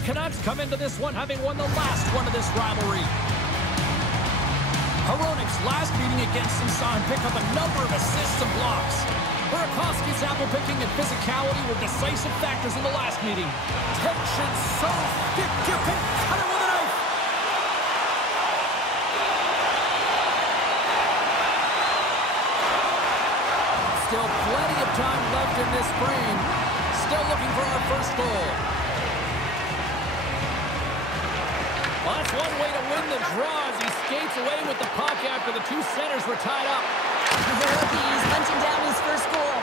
The Canucks come into this one having won the last one of this rivalry. Hronik's last meeting against him saw him pick up a number of assists and blocks. Burakovsky's apple-picking and physicality were decisive factors in the last meeting. Tension so thick you can cut it with a knife. Still plenty of time left in this frame. Still looking for our first goal. Well, that's one way to win the draw as he skates away with the puck after the two centers were tied up. The rookie, he's hunting down his first goal.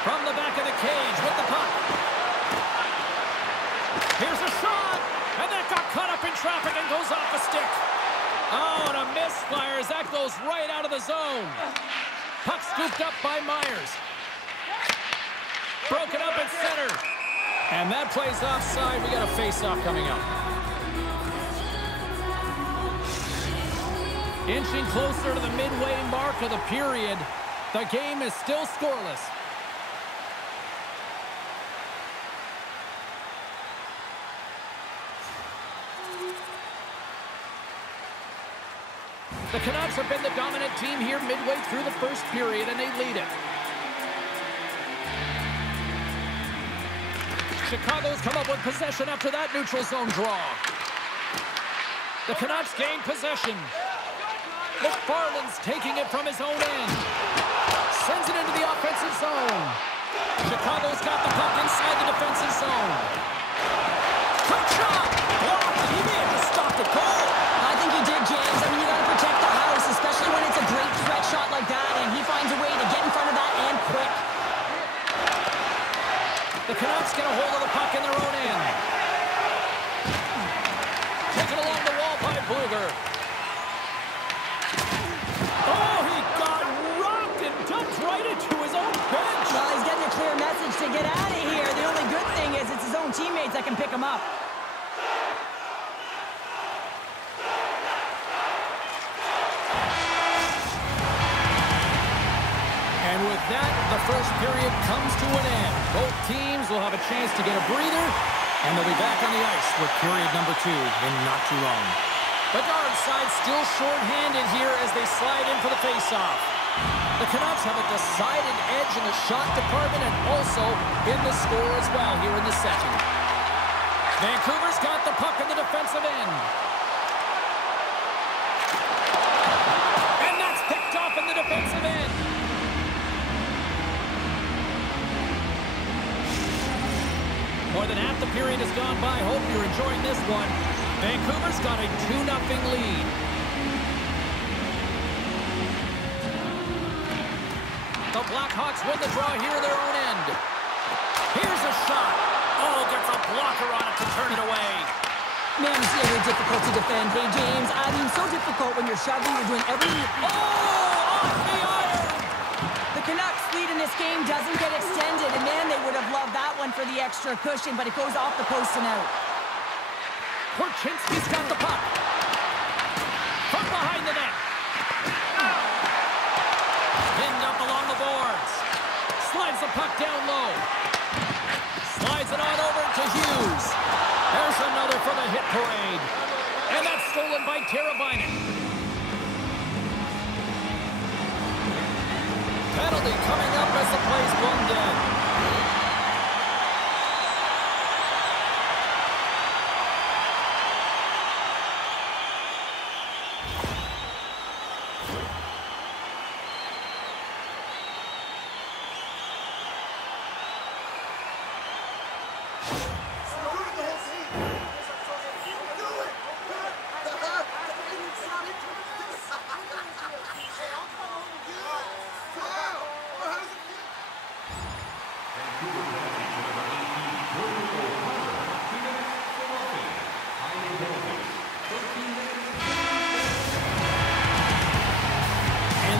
From the back of the cage with the puck. Here's a shot, and that got caught up in traffic and goes off the stick. Oh, and a misfire as that goes right out of the zone. Puck scooped up by Myers. Broken up at center. And that plays offside. We got a face-off coming up. Inching closer to the midway mark of the period. The game is still scoreless. The Canucks have been the dominant team here midway through the first period, and they lead it. Chicago's come up with possession after that neutral zone draw. The Canucks gain possession. McFarlane's taking it from his own end. Sends it into the offensive zone. Chicago's got the puck inside the defensive zone. Quick shot! Blocked. He may have just stopped the goal. I think he did, James. I mean, you got to protect the house, especially when it's a great threat shot like that, and he finds a way to get in front of that and quick. The Canucks get a hold of the puck in their own end. Taken along the wall by Bluger. Oh, he got rocked and dumped right into his own bench. Well, he's getting a clear message to get out of here. The only good thing is it's his own teammates that can pick him up. And with that, the first period comes to an end. Both teams will have a chance to get a breather, and they'll be back on the ice with period number 2 in not too long. Bedard's side still short-handed here as they slide in for the face-off. The Canucks have a decided edge in the shot department and also in the score as well here in the second. Vancouver's got the puck in the defensive end. And that's picked off in the defensive end. More than half the period has gone by. Hope you're enjoying this one. Vancouver's got a 2-0 lead. The Blackhawks win the draw here in their own end. Here's a shot. Oh, gets a blocker on it to turn it away. Man, it's really difficult to defend. Hey, James, I mean, so difficult when you're shoving, you're doing everything. Oh, off the iron. The Canucks lead in this game doesn't get extended, and man, they would have loved that one for the extra cushion, but it goes off the post and out. Korchinski's got the puck. From behind the net. Pinned up along the boards. Slides the puck down low. Slides it on over to Hughes. There's another for the hit parade. And that's stolen by Teravainen. Penalty coming up as the play's blown dead.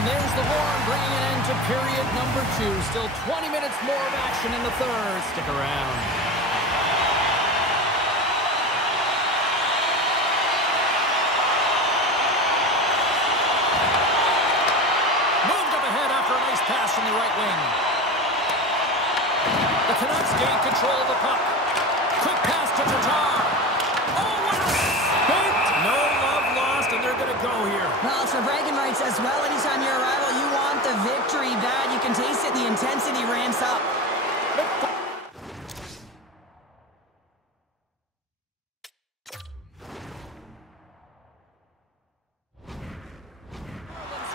There's the horn bringing an end to period number 2. Still 20 minutes more of action in the third. Stick around. Moved up ahead after a nice pass from the right wing. The Canucks gain control of the puck. Quick pass to Tatar. Well, it's for bragging rights as well. Anytime you're a rival, you want the victory bad. You can taste it. The intensity ramps up.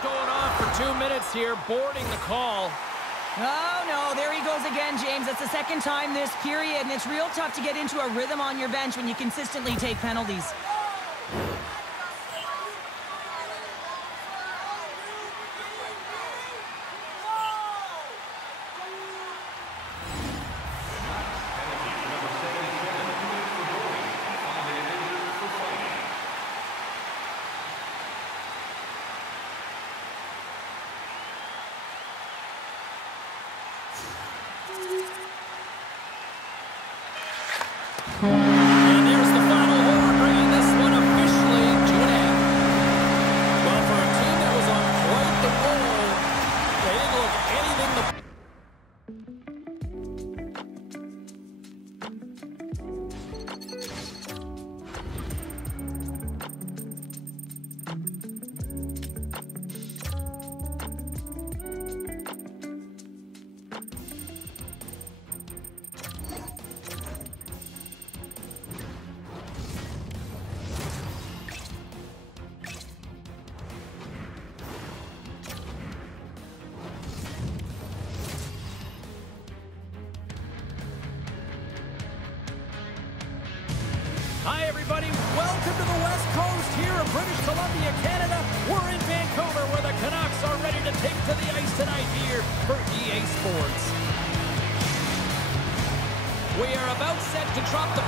Going on for 2 minutes here, boarding the call. Oh, no, there he goes again, James. That's the second time this period, and it's real tough to get into a rhythm on your bench when you consistently take penalties. And there's the final horn, bringing this one officially to an end. Well, for a team that was on quite the roll, they didn't look anything the... Hi, everybody. Welcome to the West Coast here in British Columbia, Canada. We're in Vancouver, where the Canucks are ready to take to the ice tonight here for EA Sports. We are about set to drop the...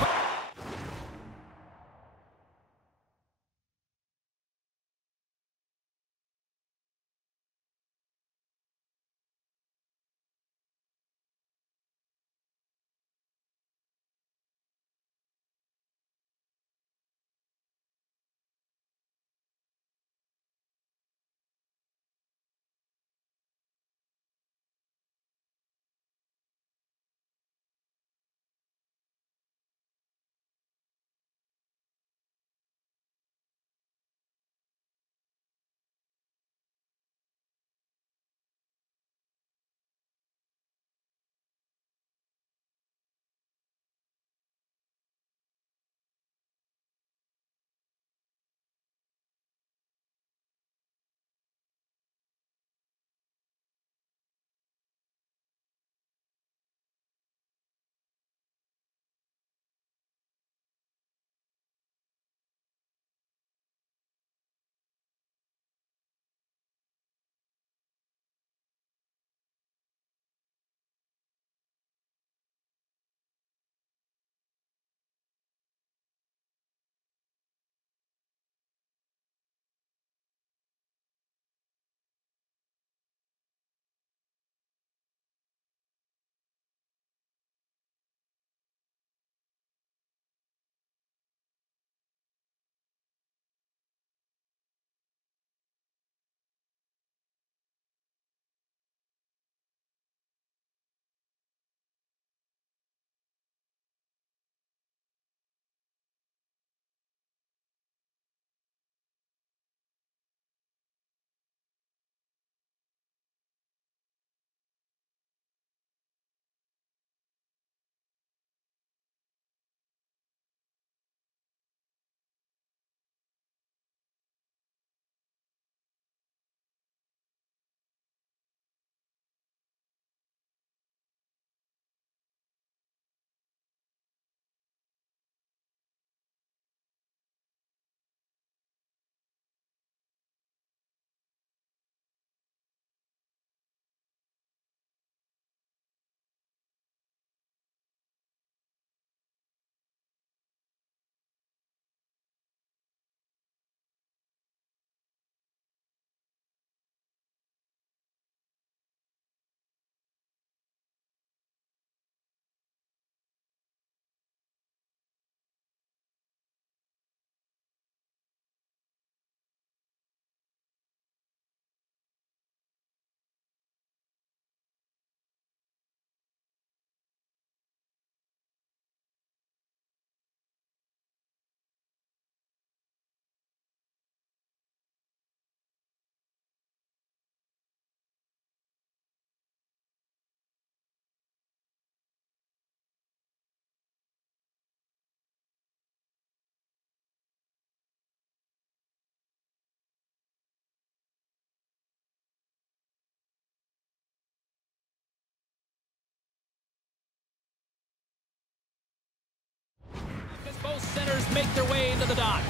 Canucks make their way into the dot.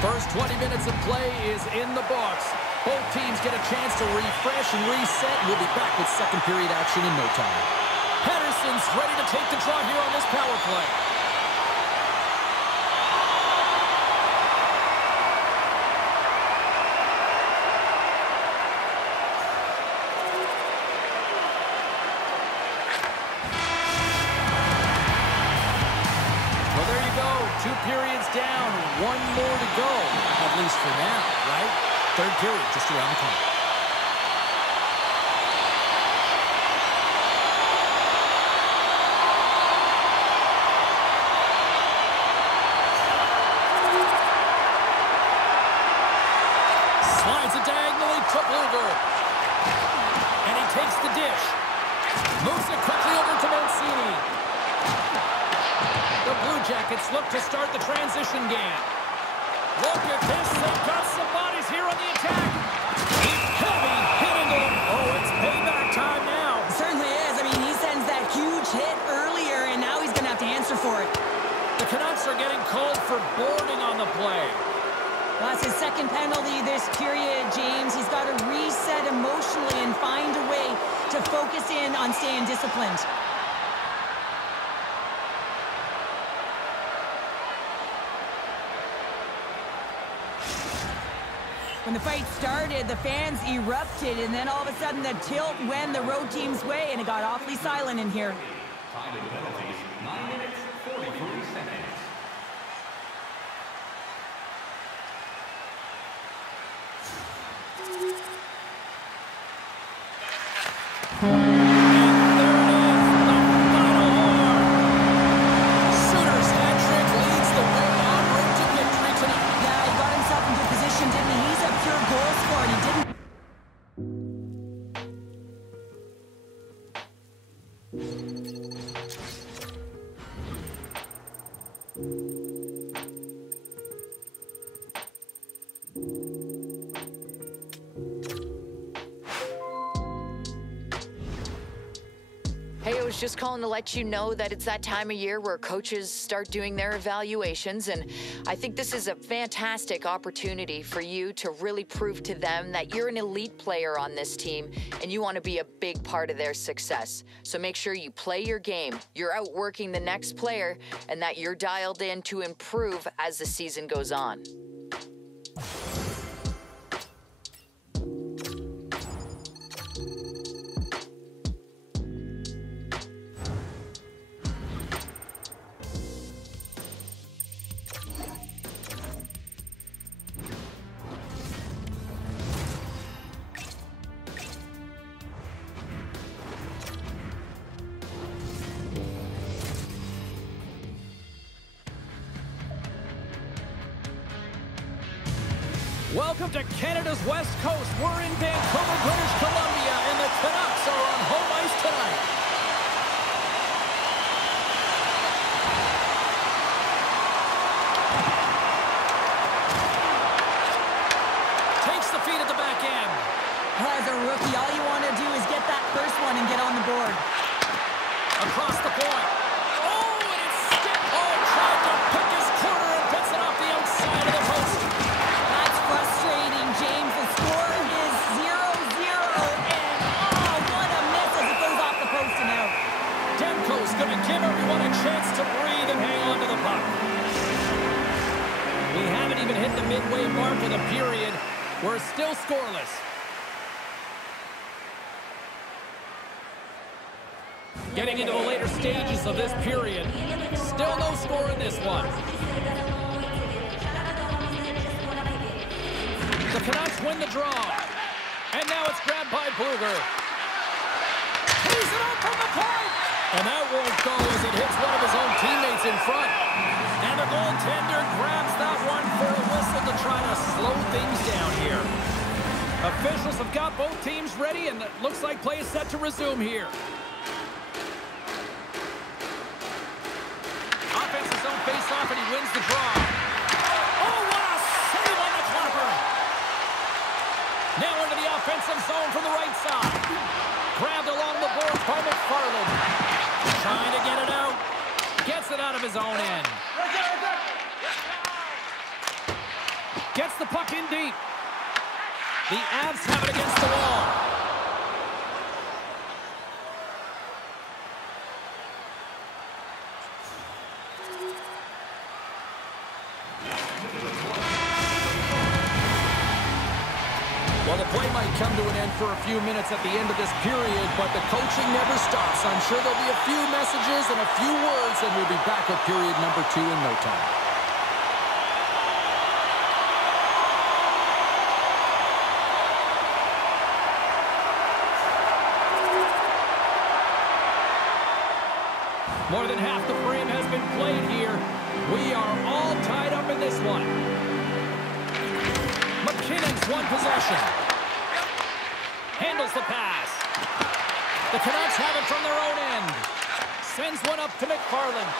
First 20 minutes of play is in the books. Both teams get a chance to refresh and reset. We'll be back with second period action in no time. Pettersson's ready to take the draw here on this power play. Well, there you go. 2 periods down, 1 more to go, at least for now, right? Third period just around the corner. Slides it diagonally to Bluger. And he takes the dish. Moves it quickly over to Mancini. The Blue Jackets look to start the transition game. Look at this. They've got some bodies here on the attack. Heavy hit into them. Oh, it's payback time now. It certainly is. I mean, he sends that huge hit earlier, and now he's going to have to answer for it. The Canucks are getting called for boarding on the play. Well, that's his second penalty this period, James. He's got to reset emotionally and find a way to focus in on staying disciplined. When the fight started, the fans erupted, and then all of a sudden the tilt went the road team's way, and it got awfully silent in here. Time and penalties, 9 minutes, 43 seconds. Hey, I was just calling to let you know that it's that time of year where coaches start doing their evaluations, and I think this is a fantastic opportunity for you to really prove to them that you're an elite player on this team and you want to be a big part of their success. So make sure you play your game, you're outworking the next player, and that you're dialed in to improve as the season goes on. Welcome to Canada's West Coast. We're in Vancouver, British Columbia, and the Canucks are on home ice tonight. Takes the feed at the back end. As a rookie, all you want to do is get that first one and get on the board. Across the point. Oh, and it's stick. Oh, tried to pick his corner and puts it off the outside of the post. That's frustrating, James. The score is 0-0, and oh, what a miss as it goes off the post and out. Demko's going to give everyone a chance to breathe and hang on to the puck. We haven't even hit the midway mark of the period. We're still scoreless. Getting into the later stages of this period. Still no score in this one. The Canucks win the draw. And now it's grabbed by Bluger. He's it up from the point. And that won't go as it hits one of his own teammates in front. And the goaltender grabs that one for a whistle to try to slow things down here. Officials have got both teams ready, and it looks like play is set to resume here. Offensive zone face-off, and he wins the draw. Oh, what a save on the clapper! Now into the offensive zone from the right side. Grabbed along the boards by McFarlane. Trying to get it out. Gets it out of his own end. Gets the puck in deep. The Avs have it against the wall. Well, the play might come to an end for a few minutes at the end of this period, but the coaching never stops. I'm sure there'll be a few messages and a few words, and we'll be back with period number 2 in no time. More than half the frame has been played here. We are all tied up in this one. McKinnon's won possession. Handles the pass. The Canucks have it from their own end. Sends one up to McFarlane.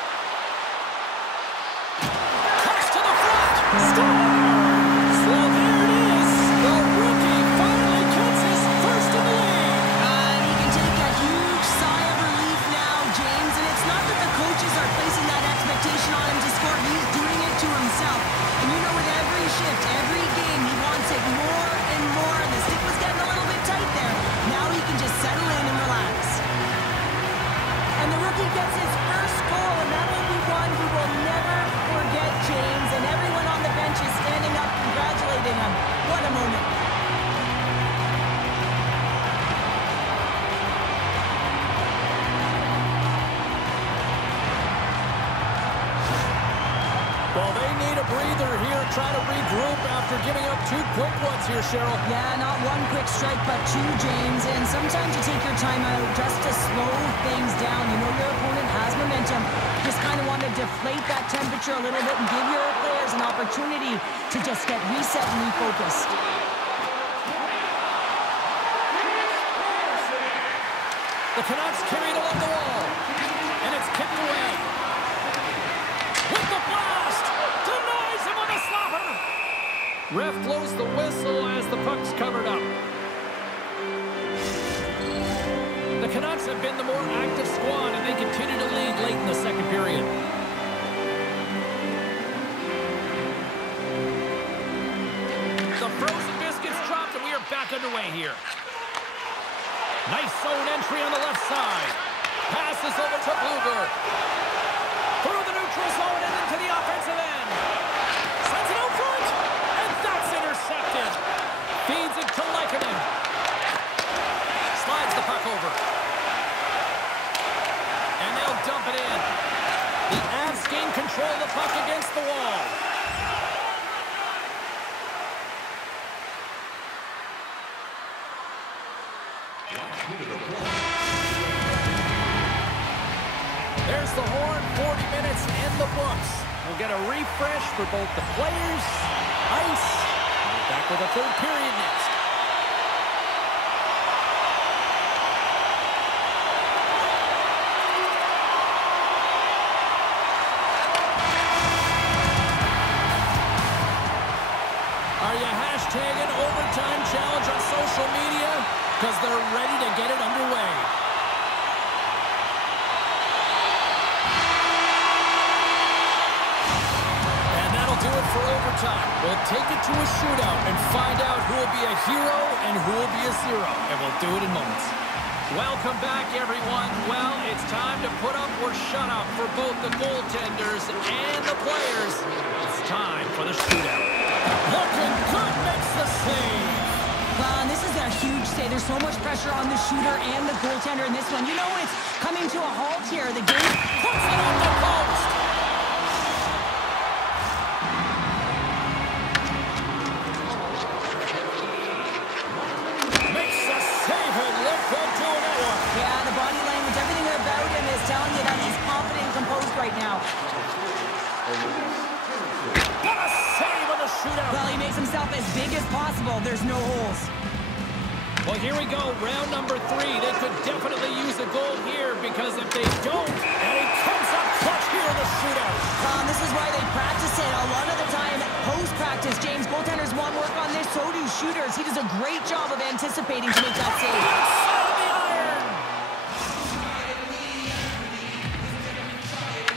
Cuts to the front. Scores! So there it is. The rookie finally gets his first in the league. And he can take a huge sigh of relief now, James. And it's not that the coaches are placing that expectation on him to score. He's doing it to himself. And you know, with every shift, every game, he wants it more and more. And the stick was getting a little bit tight there. Now he can just settle in and relax. And the rookie gets his first goal, and that will be one he will never forget, James. And everyone on the bench is standing up, congratulating him. What a moment. Well, they need a breather here, try to regroup after giving up 2 quick ones here, Cheryl. Yeah, not one quick strike, but 2, James. And sometimes you take your time out just to slow things down. You know your opponent has momentum. Just kind of want to deflate that temperature a little bit and give your players an opportunity to just get reset and refocused. The Canucks carry it along the wall, and it's kicked away. With the blast! Denies him with a slapper! Ref blows the whistle as the puck's covered up. The Canucks have been the more active squad, and they continue to lead late in the second period. The frozen biscuits dropped, and we are back underway here. Nice zone entry on the left side. Passes over to Blueger. Through the neutral zone and into the offensive end. Sends it out front, and that's intercepted. Feeds it to Lehkonen. Slides the puck over. And they'll dump it in. The Avs gain control of the puck against the wall. There's the horn, 40 minutes in the books. We'll get a refresh for both the players, ice, and we're back with a third period next. Are you hashtagging overtime challenge on social media? Because they're ready to get it underway. Do it for overtime. We'll take it to a shootout and find out who will be a hero and who will be a zero. And we'll do it in moments. Welcome back, everyone. Well, it's time to put up or shut up for both the goaltenders and the players. It's time for the shootout. Looking good, makes the save. Well, and this is a huge save. There's so much pressure on the shooter and the goaltender in this one. You know it's coming to a halt here. The game puts it on the post. Yeah, the body language, everything about him is telling you that he's confident and composed right now. What a save on the shootout. Well, he makes himself as big as possible. There's no holes. Well, here we go. Round number 3. They could definitely use a goal here because if they don't, and he comes up clutch here in the shootout. This is why they practice it. A lot of the time, post-practice, James, goaltenders want work on this, so do shooters. He does a great job of anticipating to make that save. Outside the iron.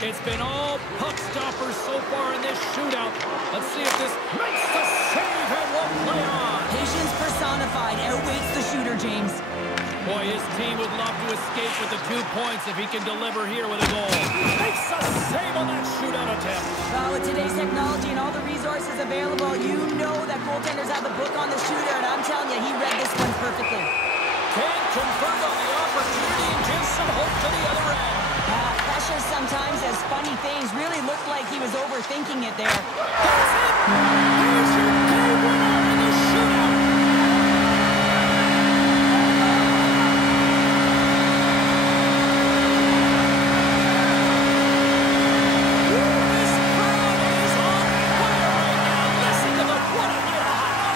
It's been all puck stoppers so far in this shootout. Let's see if this makes the save and will play on. Patience personified outweighs the shooter, James. Boy, his team would love to escape with the 2 points if he can deliver here with a goal. Makes a save on that shootout attempt. Well, with today's technology and all the resources available, you know that goaltenders have the book on the shooter, and I'm telling you, he read this one perfectly. Can't convert on the opportunity and gives some hope to the other end. Pressure sometimes, as funny things, really looked like he was overthinking it there. That's it! Here's your game winner in the shootout! This crowd is on fire right now! Listen to the what a night of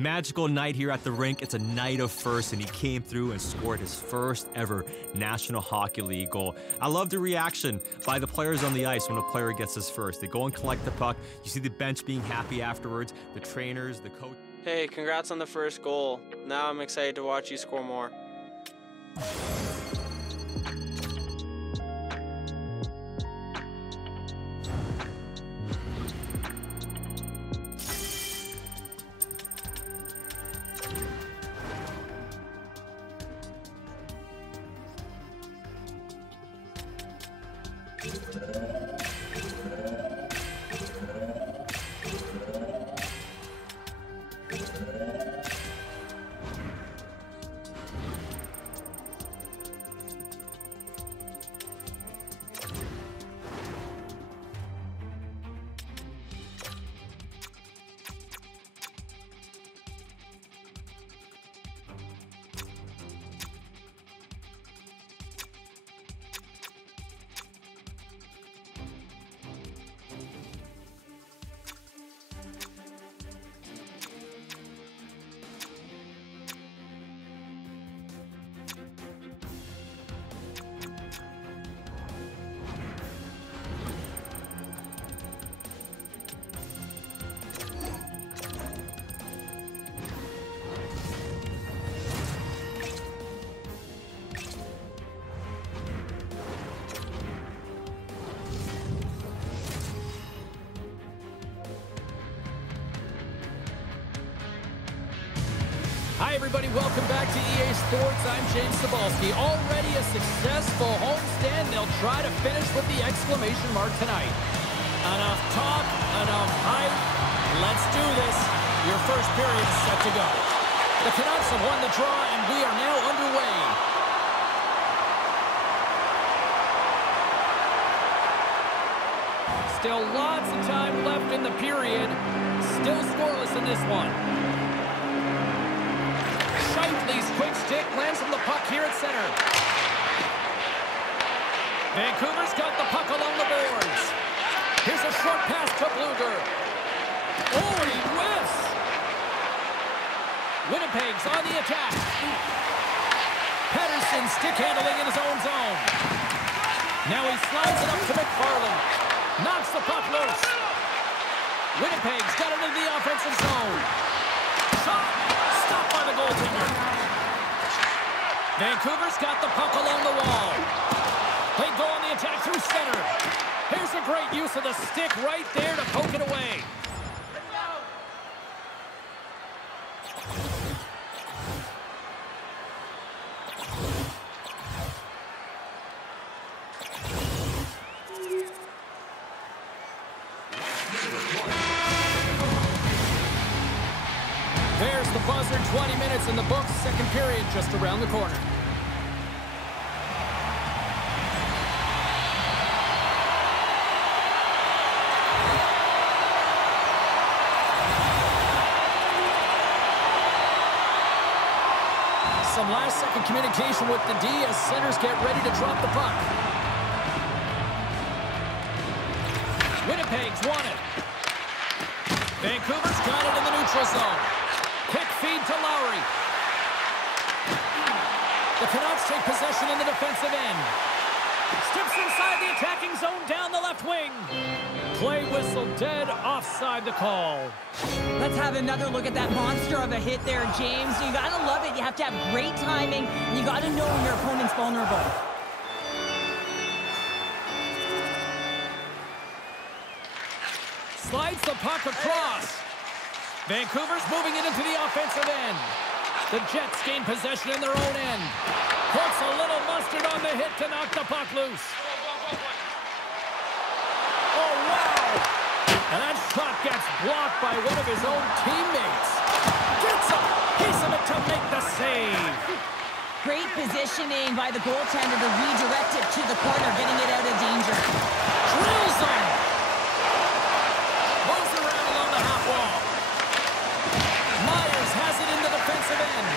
Magical night here at the rink. It's a night of firsts, and he came through and scored his first ever National Hockey League goal. I love the reaction by the players on the ice when a player gets his first. They go and collect the puck. You see the bench being happy afterwards, the trainers, the coach. Hey, congrats on the first goal. Now I'm excited to watch you score more. Hi, everybody. Welcome back to EA Sports. I'm James Cebulski. Already a successful homestand. They'll try to finish with the exclamation mark tonight. Enough talk, enough hype. Let's do this. Your first period is set to go. The Canucks have won the draw, and we are now underway. Still lots of time left in the period. Still scoreless in this one. Shifley's quick stick lands on the puck here at center. Vancouver's got the puck along the boards. Here's a short pass to Bluger. Oh, he whiffs. Winnipeg's on the attack. Pettersson stick handling in his own zone. Now he slides it up to McFarlane. Knocks the puck loose. Winnipeg's got it into the offensive zone. Shot. Stopped by the goaltender. Vancouver's got the puck along the wall. They go on the attack through center. Here's a great use of the stick right there to poke it away. There's the buzzer, 20 minutes in the books, second period just around the corner. some last-second communication with the D as centers get ready to drop the puck. Winnipeg's won it. Vancouver's got it in the neutral zone. Quick feed to Lowry. The Canucks take possession in the defensive end. Steps inside the attacking zone down the left wing. Play whistle dead, offside the call. Let's have another look at that monster of a hit there, James. You gotta love it. You have to have great timing, and you gotta know when your opponent's vulnerable. Slides the puck across. Vancouver's moving it into the offensive end. The Jets gain possession in their own end. Puts a little mustard on the hit to knock the puck loose. Oh, wow! And that shot gets blocked by one of his own teammates. Gets up! He's in it to make the save. Great positioning by the goaltender to redirect it to the corner, getting it out of danger. Drills him! Moves around along the half wall. Myers has it in the defensive end.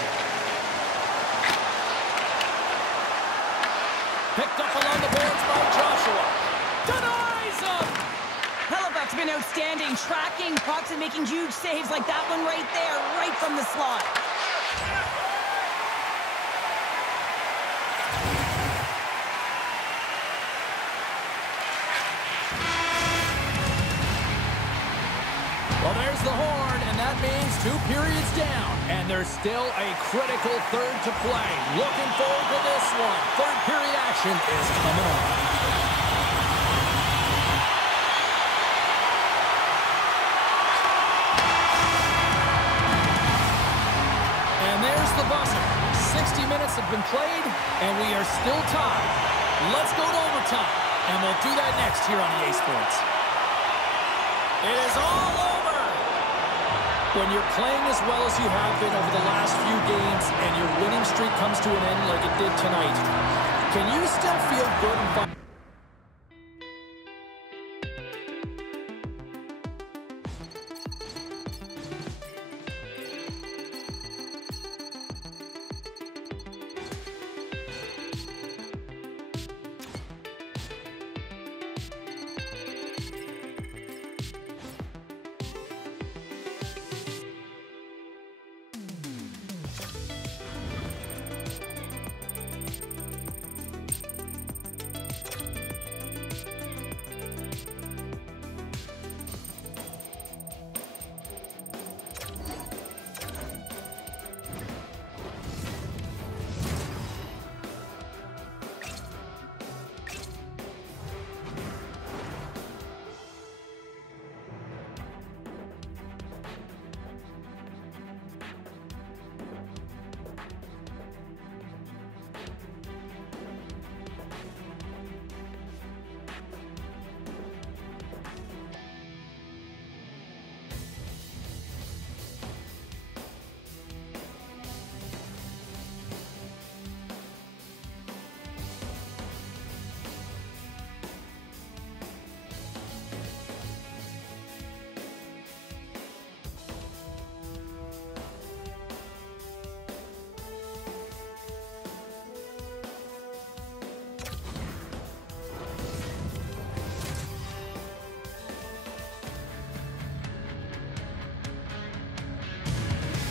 Picked up along the boards by Joshua. Denies him! Hellebuck's been outstanding, tracking pucks and making huge saves like that one right there, right from the slot. Well, there's the horn, and that means 2 periods down. And there's still a critical third to play. Looking forward to this one. Third period action is coming on. And there's the buzzer. 60 minutes have been played, and we are still tied. Let's go to overtime, and we'll do that next here on EA Sports. It is all over. When you're playing as well as you have been over the last few games and your winning streak comes to an end like it did tonight, can you still feel good and fun?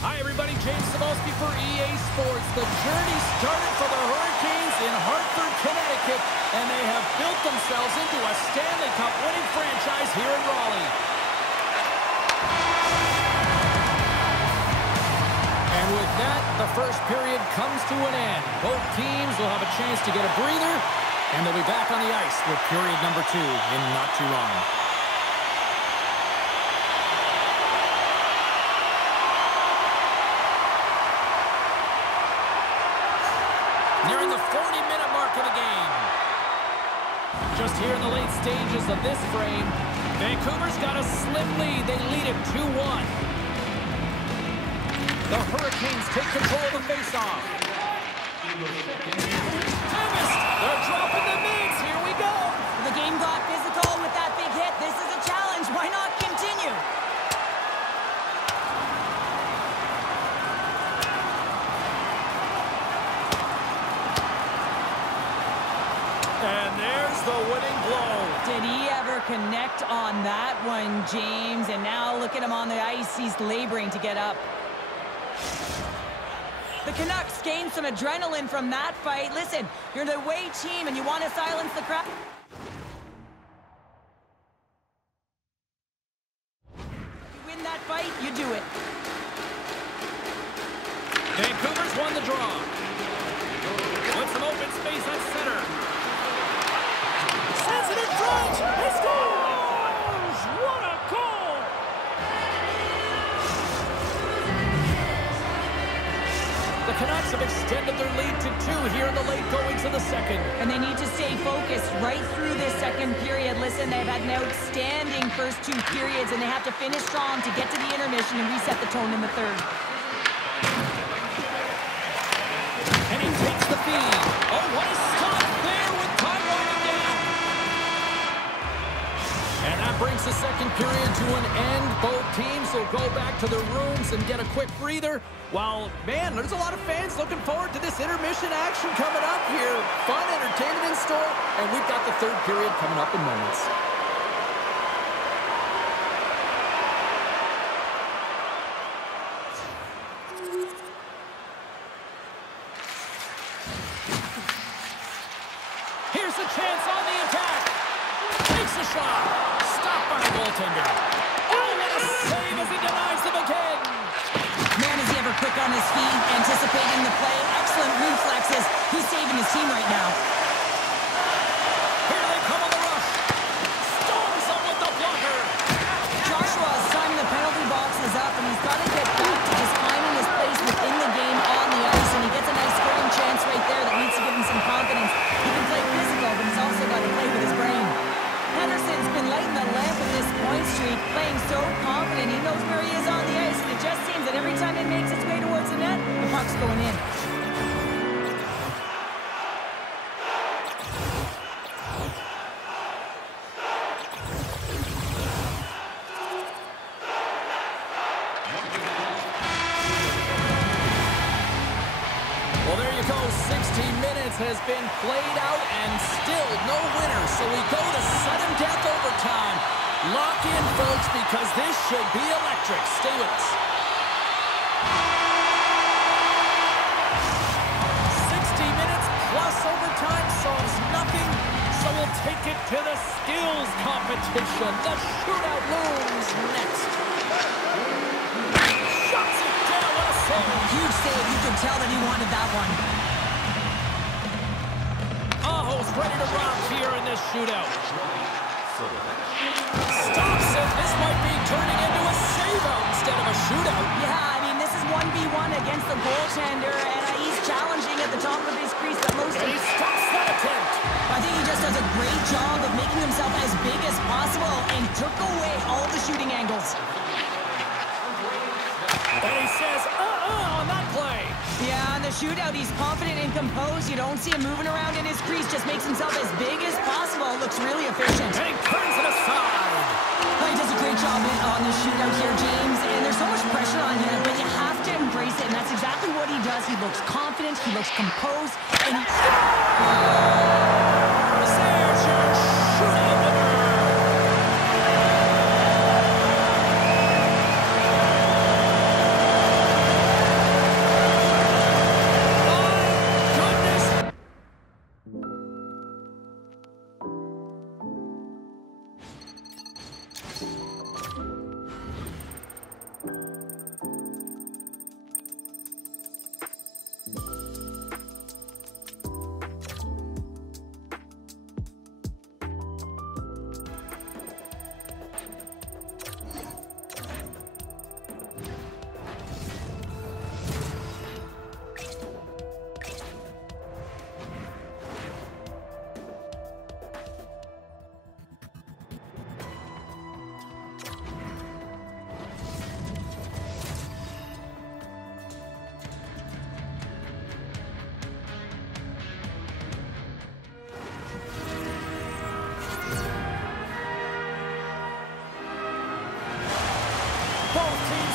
Hi, everybody. James Cebulski for EA Sports. The journey started for the Hurricanes in Hartford, Connecticut, and they have built themselves into a Stanley Cup winning franchise here in Raleigh. And with that, the first period comes to an end. Both teams will have a chance to get a breather, and they'll be back on the ice with period number 2 in not too long. Nearing the 40-minute mark of the game. Just here in the late stages of this frame, Vancouver's got a slim lead. They lead it 2-1. The Hurricanes take control of the faceoff. Tempest, they're dropping the mids. Here we go. The game got physical with that big hit. This is a challenge. Why not continue? the winning blow. Did he ever connect on that one, James? And now look at him on the ice. He's laboring to get up. The Canucks gained some adrenaline from that fight. Listen, you're the away team and you want to silence the crowd. You win that fight, you do it. Vancouver's won the draw. With some open space at center. Sends it in front. He scores! What a goal! The Canucks have extended their lead to 2 here in the late goings of the second. And they need to stay focused right through this second period. Listen, they've had an outstanding first 2 periods, and they have to finish strong to get to the intermission and reset the tone in the third. And he takes the feed. Oh, what a stop there with time winding down. And that brings the second period to an end. Both teams will go back to their rooms and get a quick breather. While, man, there's a lot of fans looking forward to this intermission action coming up here. Fun entertainment in store, and we've got the third period coming up in moments. Here's a chance on the attack. Takes a shot. Stopped by the goaltender. Oh, what a save as he denies them again. Man, is he ever quick on his feet, anticipating the play. Excellent reflexes. He's saving his team right now. Here they come on the rush. Storms them with the blocker. Joshua's time in the penalty box is up, and he's got to get back to just finding his place within the game on the ice, and he gets a nice scoring chance right there that needs to give him some confidence. He can play physical, but he's also got to play with his brain. Henderson's been lighting the lamp with this point streak, playing so confident. He knows where he is on the ice, and it just seems that every time it makes its way towards the net, the puck's going in. Well, there you go. 60 minutes has been played out and still no winner. So we go to sudden death overtime. Lock in, folks, because this should be electric. Stay with us. 60 minutes plus overtime solves nothing. So we'll take it to the skills competition. The shootout looms next. Shuts it down. What a save. Huge save. You could tell that he wanted that one. Aho's ready to rock here in this shootout. Stops it. This might be turning into a save-out instead of a shootout. Yeah, I mean, this is 1v1 against the goaltender, and he's challenging at the top of his crease, but most And he stops that attempt. I think he just does a great job of making himself as big as possible and took away all the shooting angles. And he says, on that play. Yeah, on the shootout, he's confident and composed. You don't see him moving around in his crease, just makes himself as big as possible. Looks really efficient. And he turns it aside. Well, he does a great job on the shootout here, James, and there's so much pressure on him, but you have to embrace it, and that's exactly what he does. He looks confident, he looks composed, and he... There's your shootout winner.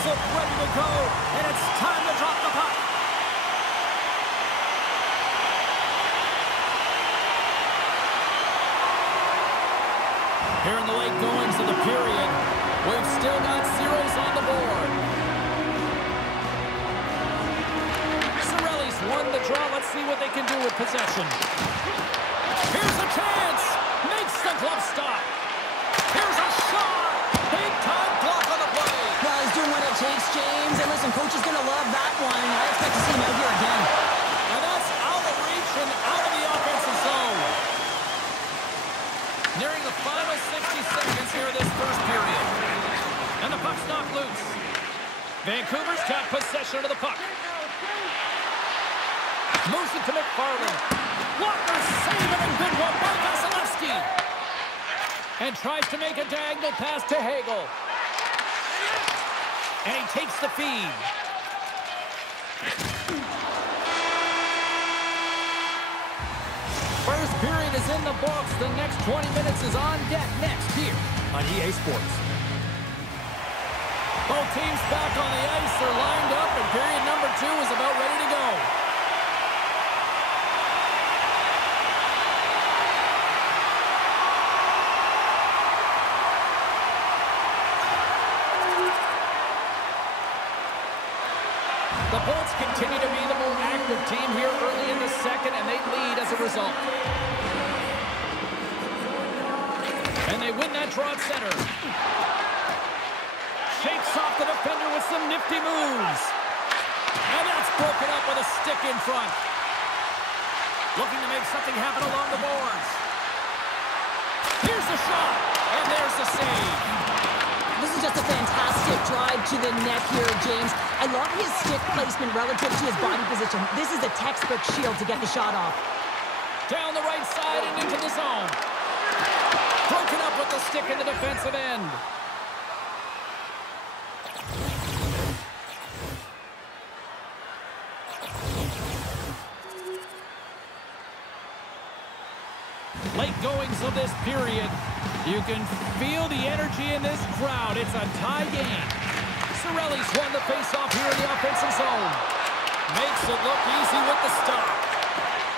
Look ready to go, and it's time to drop the puck. Let's see what they can do with possession. Here's a chance. Makes the glove stop. Here's a shot. Big time block on the play. Well, he's doing what it takes, James. And listen, coach is going to love that one. I expect to see him out here again. And that's out of reach and out of the offensive zone. Nearing the final 60 seconds here of this first period. And the puck's knocked loose. Vancouver's got possession of the puck. Moves it to McFarlane. Walker saving a good one by Vasilevsky. And tries to make a diagonal pass to Hagel. And he takes the feed. First period is in the books. The next 20 minutes is on deck next here on EA Sports. Both teams back on the ice. They're lined up, and period number 2 is about ready to go. The Bolts continue to be the more active team here early in the second, and they lead as a result. And they win that draw at center. Shakes off the defender with some nifty moves. And that's broken up with a stick in front. Looking to make something happen along the boards. Here's the shot, and there's the save. This is just a fantastic drive to the net here, James. I love his stick placement relative to his body position. This is a textbook shield to get the shot off. Down the right side and into the zone. Broken up with the stick in the defensive end. Late goings of this period. You can feel the energy in this crowd. It's a tie game. Cirelli's won the faceoff here in the offensive zone. Makes it look easy with the stop.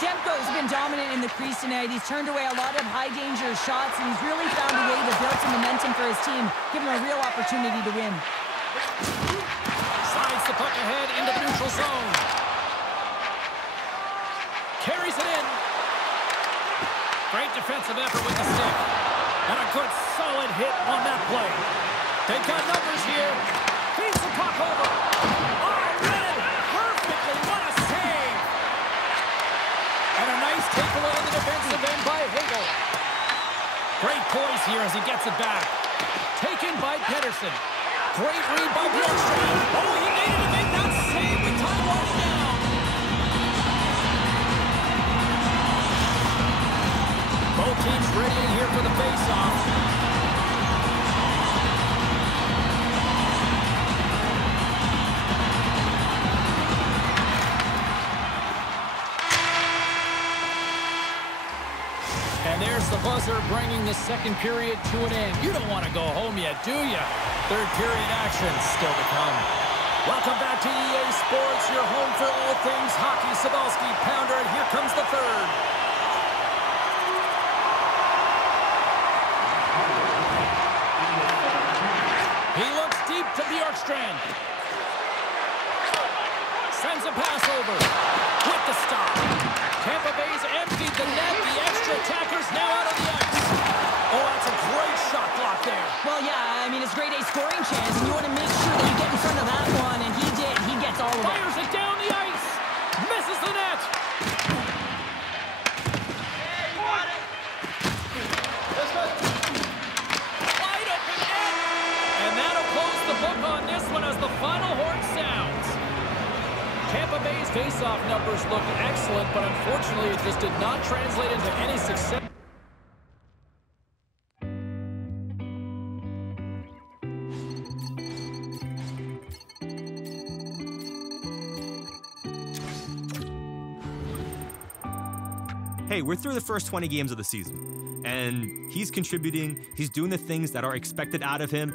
Demko's been dominant in the crease tonight. He's turned away a lot of high-danger shots, and he's really found a way to build some momentum for his team, give him a real opportunity to win. Slides the puck ahead into the neutral zone. Carries it in. Great defensive effort with the stick. And a good solid hit on that play. They've got numbers here. Feeds the puck over. Oh, read it perfectly. What a save. And a nice takeaway in the defensive end by Hagel. Great poise here as he gets it back. Taken by Pedersen. Great read by Bjorkstrand. Oh, he needed to make that save with time winding down. Both teams ready here for the face-off. And there's the buzzer bringing the second period to an end. You don't want to go home yet, do you? Third period action still to come. Welcome back to EA Sports, your home for all things hockey. Cybulski, Pounder, and here comes the third. He looks deep to Bjorkstrand. Sends a pass over. With the stop. Tampa Bay's emptied the net. The extra attackers now out of the ice. Oh, that's a great shot block there. Well, yeah, I mean, it's grade A scoring chance, and you want to make sure that you get in front of that one, and he did. He gets all of it. Fires it down the ice. Misses the net. Wide open net. And that'll close the book on this one as the final horn sounds. Tampa Bay's face-off numbers look excellent, but unfortunately it just did not translate into any success. Hey, we're through the first 20 games of the season, and he's contributing, he's doing the things that are expected out of him.